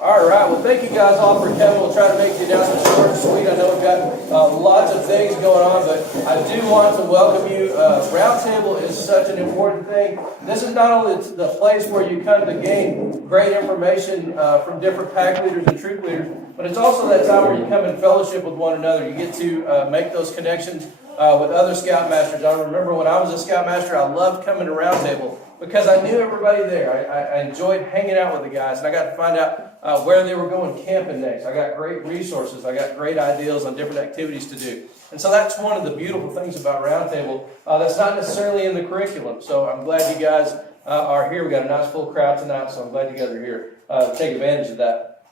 All right, well, thank you guys all for coming. We'll try to make the announcement short and sweet. I know we've got lots of things going on, but I do want to welcome you. Roundtable is such an important thing. This is not only the place where you come to gain great information from different pack leaders and troop leaders, but it's also that time where you come in fellowship with one another. You get to make those connections with other Scoutmasters. I remember when I was a Scoutmaster, I loved coming to Roundtable because I knew everybody there. I enjoyed hanging out with the guys, and I got to find out where they were going camping next. I got great resources. I got great ideas on different activities to do. And so that's one of the beautiful things about Roundtable that's not necessarily in the curriculum. So I'm glad you guys are here. We got a nice full crowd tonight, so I'm glad you guys are here to take advantage of that.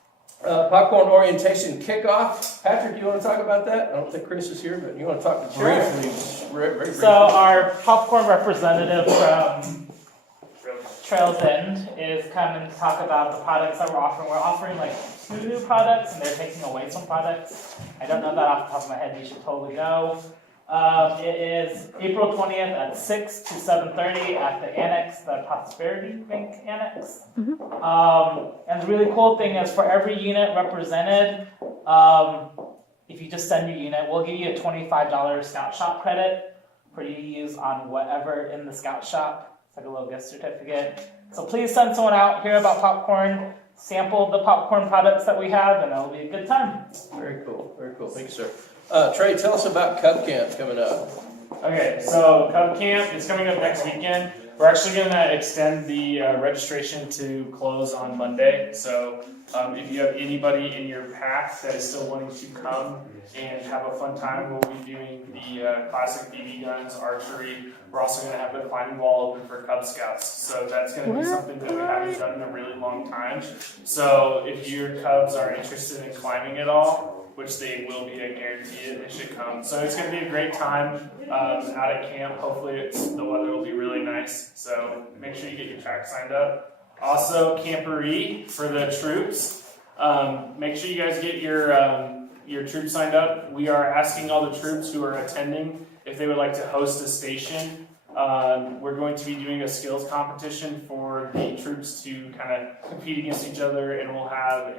Popcorn orientation kickoff. Patrick, do you want to talk about that? I don't think Chris is here, but you want to talk briefly? Very briefly. So our popcorn representative from Trails End is coming to talk about the products that we're offering. We're offering like 2 new products, and they're taking away some products. I don't know that off the top of my head. You should totally know. It is April 20th at 6 to 7:30 at the Annex, the Prosperity Bank Annex. And the really cool thing is for every unit represented, if you just send your unit, we'll give you a $25 Scout Shop credit for you to use on whatever in the Scout Shop. It's like a little gift certificate. So please send someone out, hear about popcorn, sample the popcorn products that we have, and it'll be a good time. Very cool. Very cool. Thank you, sir. Trey, tell us about Cub Camp coming up. Okay, so Cub Camp is coming up next weekend. We're actually going to extend the registration to close on Monday. So if you have anybody in your pack that is still wanting to come and have a fun time, we'll be doing the classic BB guns, archery. We're also going to have the climbing wall open for Cub Scouts. So that's going to be something that we haven't done in a really long time. So if your Cubs are interested in climbing at all, which they will be, I guarantee it, they should come. So it's going to be a great time out at camp. Hopefully the weather will be really nice. So make sure you get your track signed up. Also, camporee for the troops. Make sure you guys get your troops signed up. We are asking all the troops who are attending if they would like to host a station. We're going to be doing a skills competition for the troops to kind of compete against each other, and we'll have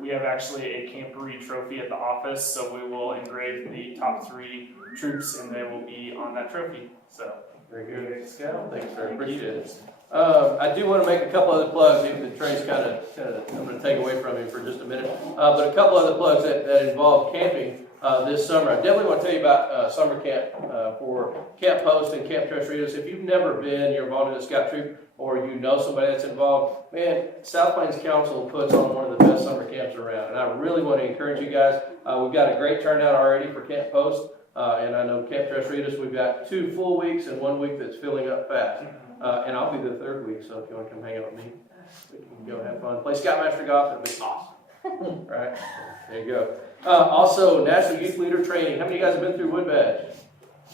we have actually a camporee trophy at the office, so we will engrave the top 3 troops, and they will be on that trophy. So very good, Scout. Thanks, sir. Appreciate it. I do want to make a couple other plugs, even if Trey's kind of I'm going to take away from him for just a minute. But a couple other plugs that involve camping this summer. I definitely want to tell you about summer camp for Camp Post and Camp Tres Rios. If you've never been, you're involved in a scout troop, or you know somebody that's involved, man, South Plains Council puts on one of the best summer camps around. And I really want to encourage you guys. We've got a great turnout already for Camp Post. And I know Camp Tres Rios, we've got 2 full weeks and 1 week that's filling up fast. And I'll be the 3rd week, so if you want to come hang out with me, we can go have fun. Play Scoutmaster golf, it'll be awesome. Right? There you go. Also, National Youth Leader Training. How many of you guys have been through Wood Badge?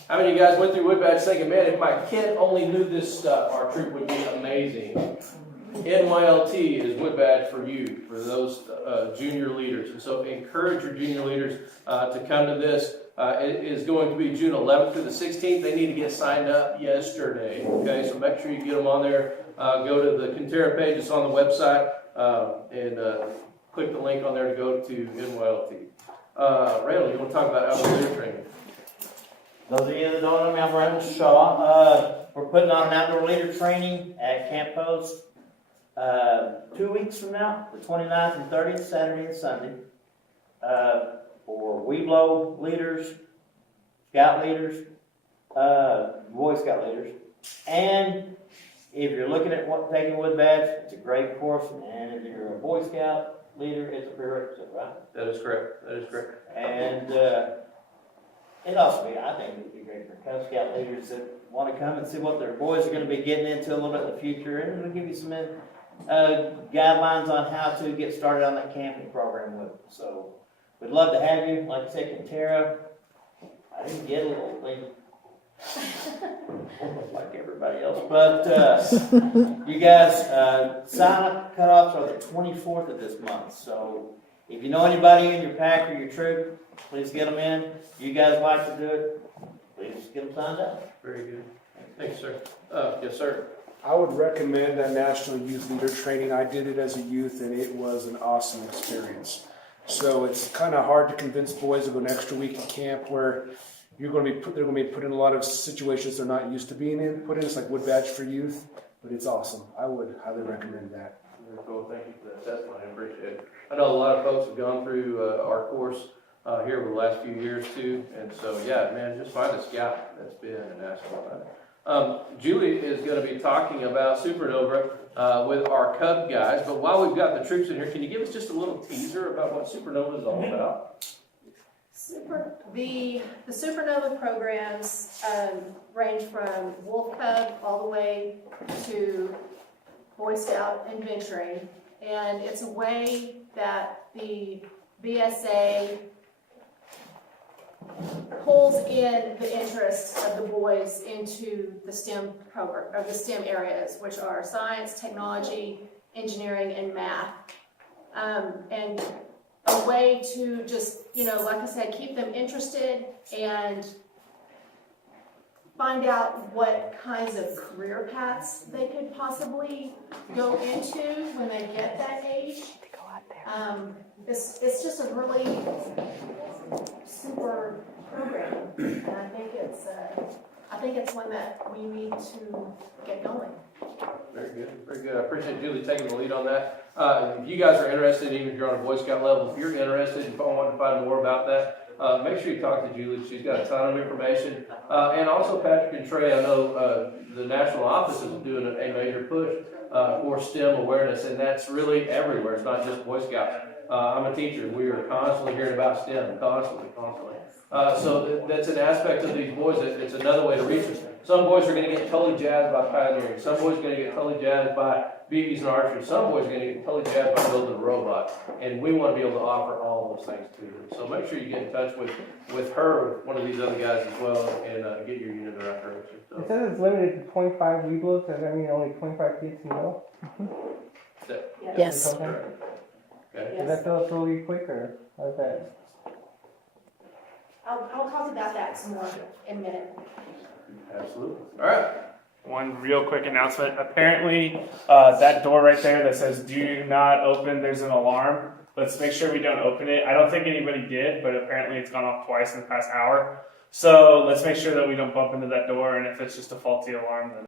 How many of you guys went through Wood Badge thinking, man, if my kid only knew this stuff, our troop would be amazing? NYLT is Wood Badge for you, for those junior leaders. And so encourage your junior leaders to come to this. It is going to be June 11th through the 16th. They need to get signed up yesterday. Okay, so make sure you get them on there. Go to the Conterra page. It's on the website. And click the link on there to go to NYLT. Randall, you want to talk about outdoor leader training? Those of you that don't know me, I'm Randall Shaw. We're putting on an outdoor leader training at Camp Post 2 weeks from now, the 29th and 30th, Saturday and Sunday, for Weeblo leaders, Scout leaders, Boy Scout leaders. And if you're looking at taking Wood Badge, it's a great course. And if you're a Boy Scout leader, it's a prerequisite, right? That is correct. That is correct. And it also be, I think it would be great for Cub Scout leaders that want to come and see what their boys are going to be getting into a little bit in the future, and it'll give you some guidelines on how to get started on that camping program with them. So we'd love to have you. Like I said, Conterra, I didn't get a little thing like everybody else, but you guys, sign-up cutoffs are the 24th of this month. So if you know anybody in your pack or your troop, please get them in. You guys like to do it, please get them signed up. Very good. Thank you, sir. Yes, sir. I would recommend that National Youth Leader Training. I did it as a youth, and it was an awesome experience. So it's kind of hard to convince boys to go an extra week at camp where they're going to be put in a lot of situations they're not used to being put in. It's like Wood Badge for Youth, but it's awesome. I would highly recommend that. Very cool, thank you for that testimony, I appreciate it. I know a lot of folks have gone through our course here over the last few years too, and so, yeah, man, just find a scout that's been and ask them about it. Julie is gonna be talking about Supernova with our Cub guys, but while we've got the troops in here, can you give us just a little teaser about what Supernova is all about? The Supernova programs range from Wolf Cub all the way to Boy Scout and venturing, and it's a way that the BSA pulls in the interests of the boys into the STEM program, or the STEM areas, which are science, technology, engineering, and math. And a way to just, like I said, keep them interested and find out what kinds of career paths they could possibly go into when they get that age. It's just a really super program, and I think it's one that we need to get going. Very good, very good. I appreciate Julie taking the lead on that. If you guys are interested, even if you're on a Boy Scout level, if you're interested and want to find more about that, make sure you talk to Julie. She's got a ton of information. And also Patrick and Trey, I know the national office is doing a major push for STEM awareness, and that's really everywhere. It's not just Boy Scouts. I'm a teacher. We are constantly hearing about STEM, constantly. So that's an aspect of these boys. It's another way to reach us. Some boys are going to get totally jazzed by pioneering. Some boys are going to get totally jazzed by BBs and archery. Some boys are going to get totally jazzed by building a robot. And we want to be able to offer all those things to them. So make sure you get in touch with her, with one of these other guys as well, and get your unit in the right direction. It says it's limited to 25 Weeblos. Does that mean only 25 kids can go? Yes. Okay. Okay. Is that still really quick, or how's that? I'll talk about that some more in a minute. Absolutely. All right. One real quick announcement. Apparently, that door right there that says "Do not open," there's an alarm. Let's make sure we don't open it. I don't think anybody did, but apparently it's gone off twice in the past hour. So let's make sure that we don't bump into that door, and if it's just a faulty alarm, then